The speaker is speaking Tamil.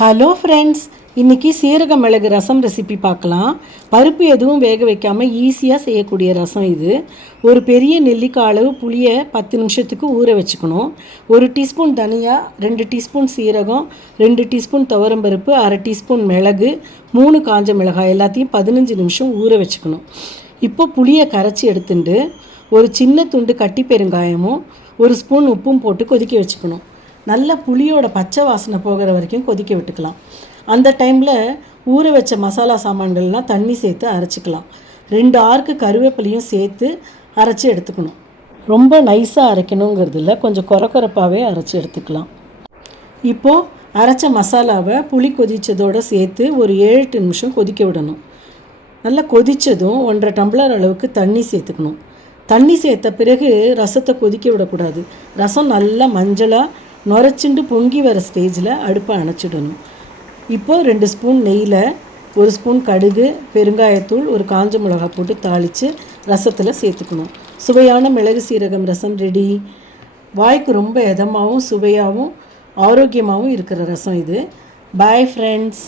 ஹலோ ஃப்ரெண்ட்ஸ் இன்றைக்கி சீரக மிளகு ரசம் ரெசிபி பார்க்கலாம். பருப்பு எதுவும் வேக வைக்காமல் ஈஸியாக செய்யக்கூடிய ரசம் இது. ஒரு பெரிய நெல்லிக்காய் அளவு புளியை பத்து நிமிஷத்துக்கு ஊற வச்சுக்கணும். ஒரு டீஸ்பூன் தனியா ரெண்டு டீஸ்பூன் சீரகம் ரெண்டு டீஸ்பூன் துவரம்பருப்பு அரை டீஸ்பூன் மிளகு மூணு காஞ்ச மிளகாய் எல்லாத்தையும் பதினஞ்சு நிமிஷம் ஊற வச்சுக்கணும். இப்போ புளியை கரைச்சி எடுத்துட்டு ஒரு சின்ன துண்டு கட்டி பெருங்காயமும் ஒரு ஸ்பூன் உப்பும் போட்டு கொதிக்க வச்சுக்கணும். நல்ல புளியோட பச்சை வாசனை போகிற வரைக்கும் கொதிக்க விட்டுக்கலாம். அந்த டைமில் ஊற வச்ச மசாலா சாமான்கள்லாம் தண்ணி சேர்த்து அரைச்சிக்கலாம். ரெண்டு ஆர்க்கு கருவேப்பிலையும் சேர்த்து அரைச்சி எடுத்துக்கணும். ரொம்ப நைஸாக அரைக்கணுங்கிறதுல கொஞ்சம் குறக்குறப்பாகவே அரைச்சி எடுத்துக்கலாம். இப்போது அரைச்ச மசாலாவை புளி கொதித்ததோடு சேர்த்து ஒரு ஏழு எட்டு நிமிஷம் கொதிக்க விடணும். நல்லா கொதித்ததும் ஒன்றரை டம்ளர் அளவுக்கு தண்ணி சேர்த்துக்கணும். தண்ணி சேர்த்த பிறகு ரசத்தை கொதிக்க விடக்கூடாது. ரசம் நல்லா மஞ்சளாக நுரைச்சிண்டு பொங்கி வர ஸ்டேஜில் அடுப்பை அணைச்சிடணும். இப்போது ரெண்டு ஸ்பூன் நெய்யில் ஒரு ஸ்பூன் கடுகு பெருங்காயத்தூள் ஒரு காஞ்ச மிளகாய் போட்டு தாளித்து ரசத்தில் சேர்த்துக்கணும். சுவையான மிளகு சீரகம் ரசம் ரெடி வாய்க்கு ரொம்ப இதமாகவும் சுவையாகவும் ஆரோக்கியமாகவும் இருக்கிற ரசம் இது. Bye friends